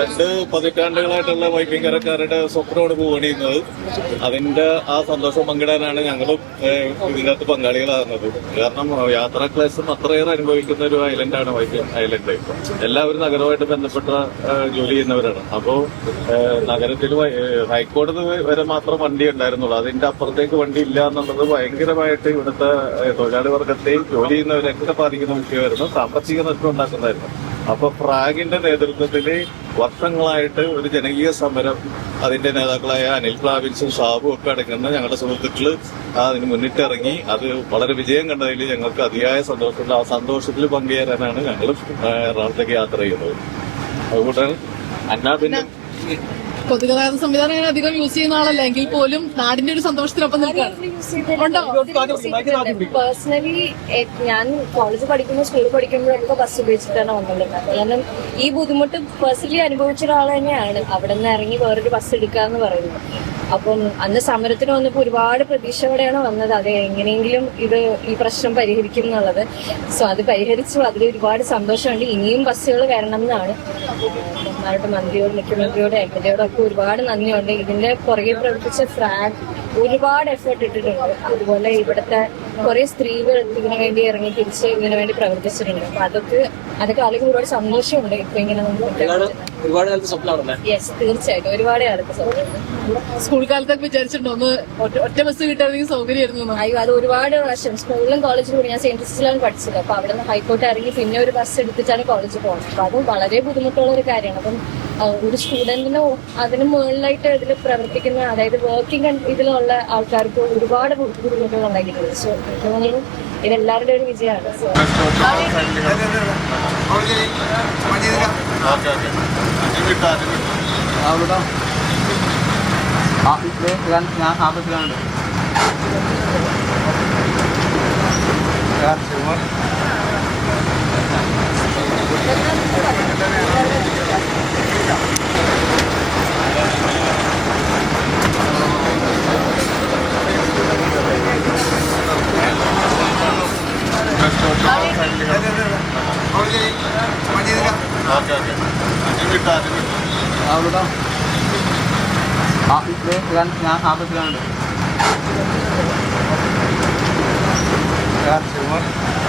രണ്ട് പതിറ്റാണ്ടുകളായിട്ടുള്ള വൈപ്പിങ്കരക്കാരുടെ സ്വപ്നമാണ് പൂവണിയുന്നത് അതിന്റെ ആ സന്തോഷം പങ്കിടാനാണ് ഞങ്ങളും ഇതിനകത്ത് പങ്കാളികളാകുന്നത്. കാരണം യാത്രാ ക്ലേശം അത്രയേറെ അനുഭവിക്കുന്ന ഒരു ഐലൻഡാണ് വൈപ്പിൻ ഐലൻഡ്. എല്ലാവരും നഗരവുമായിട്ട് ബന്ധപ്പെട്ട ജോലി ചെയ്യുന്നവരാണ്. അപ്പോ നഗരത്തിൽ ഹൈക്കോടതി വരെ മാത്രം വണ്ടി ഉണ്ടായിരുന്നുള്ളൂ. അതിന്റെ അപ്പുറത്തേക്ക് വണ്ടി ഇല്ല എന്നുള്ളത് ഭയങ്കരമായിട്ട് ഇവിടുത്തെ തൊഴിലാളി വർഗത്തെയും ജോലി ചെയ്യുന്നവരെയൊക്കെ ബാധിക്കുന്ന വിഷയമായിരുന്നു. സാമ്പത്തിക നഷ്ടം ഉണ്ടാക്കുന്നതായിരുന്നു. അപ്പൊ ഫ്രാഗിന്റെ നേതൃത്വത്തിൽ വർഷങ്ങളായിട്ട് ഒരു ജനകീയ സമരം അതിന്റെ നേതാക്കളായ അനിൽ പ്ലാവിൻസും ഷാബും ഒക്കെ അടങ്ങുന്ന ഞങ്ങളുടെ സുഹൃത്തുക്കൾ അതിന് മുന്നിട്ടിറങ്ങി. അത് വളരെ വിജയം കണ്ടതിൽ ഞങ്ങൾക്ക് അതിയായ സന്തോഷമുണ്ട്. ആ സന്തോഷത്തിൽ പങ്കുചേരാനാണ് ഞങ്ങൾ എറണാകുളത്തേക്ക് യാത്ര ചെയ്യുന്നത്. അതുകൊണ്ടാണ് അന്നാ പിന്നെ പൊതുഗതാഗത സംവിധാനം അങ്ങനെ അധികം യൂസ് ചെയ്യുന്ന ആളല്ല. എങ്കിൽ പോലും നാടിന്റെ ഒരു സന്തോഷത്തിനൊപ്പം നിൽക്കുകയാണ് പേഴ്സണലി ഞാൻ കോളേജ് പഠിക്കുമ്പോൾ സ്കൂളിൽ പഠിക്കുമ്പോഴൊക്കെ ബസ് ഉപയോഗിച്ചിട്ടാണ് വന്നിട്ടുണ്ടായിരുന്നത് കാരണം ഈ ബുദ്ധിമുട്ട് പേഴ്സണലി അനുഭവിച്ച ഒരാൾ തന്നെയാണ്. അവിടെ നിന്ന് ഇറങ്ങി വേറൊരു ബസ് എടുക്കാന്ന് എന്ന് പറയുന്നത്. അപ്പം അന്ന് സമരത്തിന് വന്നപ്പോൾ ഒരുപാട് പ്രതീക്ഷയോടെയാണ് വന്നത്. അത് എങ്ങനെയെങ്കിലും ഇത് ഈ പ്രശ്നം പരിഹരിക്കും എന്നുള്ളത്. സോ അത് പരിഹരിച്ചു. അതിൽ ഒരുപാട് സന്തോഷമുണ്ട്. ഇനിയും ബസ്സുകൾ വരണം എന്നാണ് മന്ത്രിയോട് മുഖ്യമന്ത്രിയോട് എം എൽ എയോടൊക്കെ ഒരുപാട് നന്ദിയുണ്ട്. ഇതിന്റെ പുറകെ പ്രവർത്തിച്ച ഫ്രാഗ് ഒരുപാട് എഫേർട്ട് ഇട്ടിട്ടുണ്ട്. അതുപോലെ ഇവിടുത്തെ കുറെ സ്ത്രീകൾ ഇതിനു വേണ്ടി ഇറങ്ങി തിരിച്ച് ഇതിനു വേണ്ടി പ്രവർത്തിച്ചിട്ടുണ്ട്. അപ്പൊ അതൊക്കെ അതൊക്കെ ആളുകൾ ഒരുപാട് സന്തോഷമുണ്ട് ഇപ്പൊ ഇങ്ങനെ നമുക്ക് ഒരുപാട് കാലത്ത് സ്വപ്നമാണല്ലേ യെസ് തീർച്ചയായിട്ടും. ഒരുപാട് ആൾക്ക് സ്വപ്നം സ്കൂൾ കാലത്തൊക്കെ വിചാരിച്ചിട്ടുണ്ടോ ഒന്ന് ഒറ്റ- ബസ് കിട്ടാണെങ്കിൽ സൗകര്യമായിരുന്നു. അയ്യോ അത് ഒരുപാട് പ്രാവശ്യം. സ്കൂളിലും കോളേജിലും കൂടി ഞാൻ സെന്റ് സിസ്റ്റിലാണ് പഠിച്ചത്. അപ്പൊ അവിടെ നിന്ന് ഹൈക്കോർട്ട് ഇറങ്ങി പിന്നെ ഒരു ബസ് എടുത്തിട്ടാണ് കോളേജിൽ പോകുന്നത് അപ്പൊ അതും വളരെ ബുദ്ധിമുട്ടുള്ള ഒരു കാര്യമാണ്. അപ്പം ഒരു സ്റ്റുഡന്റിനോ അതിന് മുകളിലായിട്ട് ഇതിൽ പ്രവർത്തിക്കുന്ന അതായത് വർക്കിംഗ് ഇതിലുള്ള ആൾക്കാർക്ക് ഒരുപാട് ബുദ്ധിമുട്ടുകൾ ഉണ്ടാക്കിയിട്ടുണ്ട് സോ എനിക്ക് തോന്നുന്നു ഇതെല്ലാവരുടെ ഒരു വിജയമാണ്. ഞാൻ അവിടെ ആ ഇത് ഞാൻ ആഫീസിലാണ് ആ